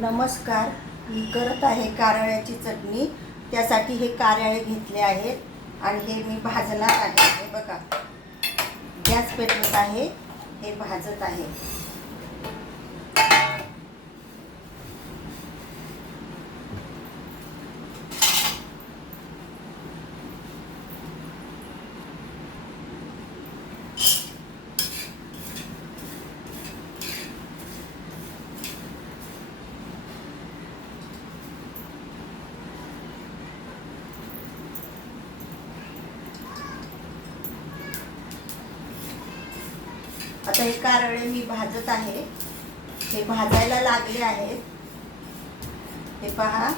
नमस्कार. मी करत आहे कारळ्याची चटणी. त्यासाठी हे कारळे घेतले आहेत आणि हे मी भाजणार आहे. हे बघा, गॅस पेटवत आहे, हे भाजत आहे. आता हे कारळे मी भाजत आहे. हे भाजायला लागले आहेत. हे पहा,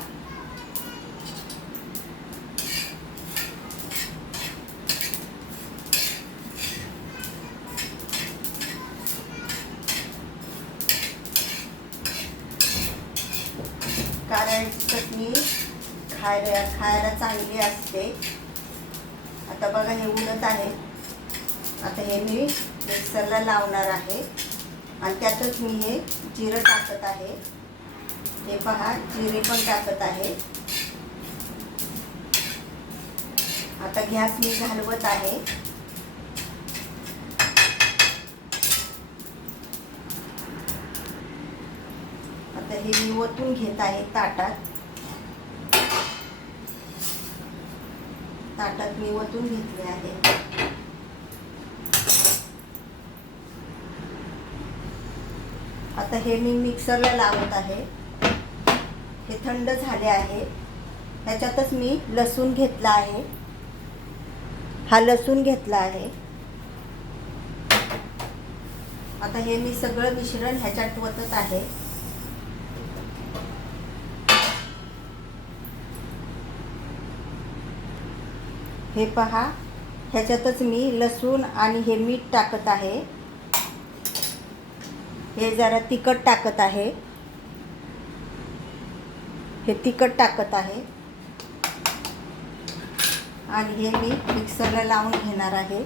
कारळ्याची चटणी खायला चांगली असते. आता बघा, हे उडत आहे. आता हे मी मिक्सरला लावणार आहे आणि त्यातच मी हे जिरं टाकत आहे. हे पहा, जिरे पण टाकत आहे. आता गॅस मी घालवत आहे. आता हे मी ओतून घेत आहे ताटात मी ओतून घेतले आहे. आता हे मी मिक्सरला लावत आहे. हे थंड झाले आहे. ह्याच्यातच मी लसूण घेतला आहे. हा लसूण घेतला आहे. आता हे मी सगळं मिश्रण ह्याच्यात ओतत आहे. हे पहा, ह्याच्यातच मी लसूण आणि हे मीठ टाकत आहे. हे जरा तिखट टाकत आहे. हे तिखट टाकत आहे आणि हे मी मिक्सरला लावून घेणार आहे.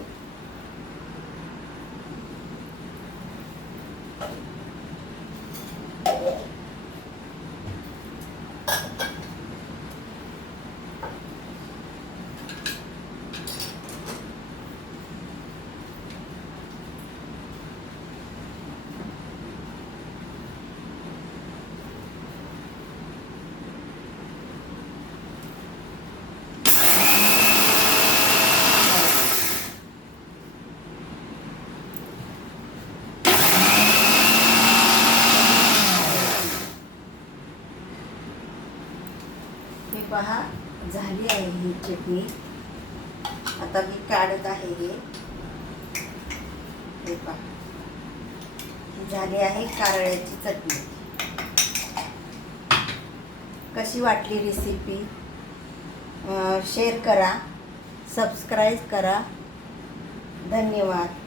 हे पहा, झाली आहे ही चटणी. आता मी काढत आहे. हे पहा, झाली आहे कारळ्याची चटणी. कशी वाटली रेसिपी? शेअर करा, सबस्क्राईब करा. धन्यवाद.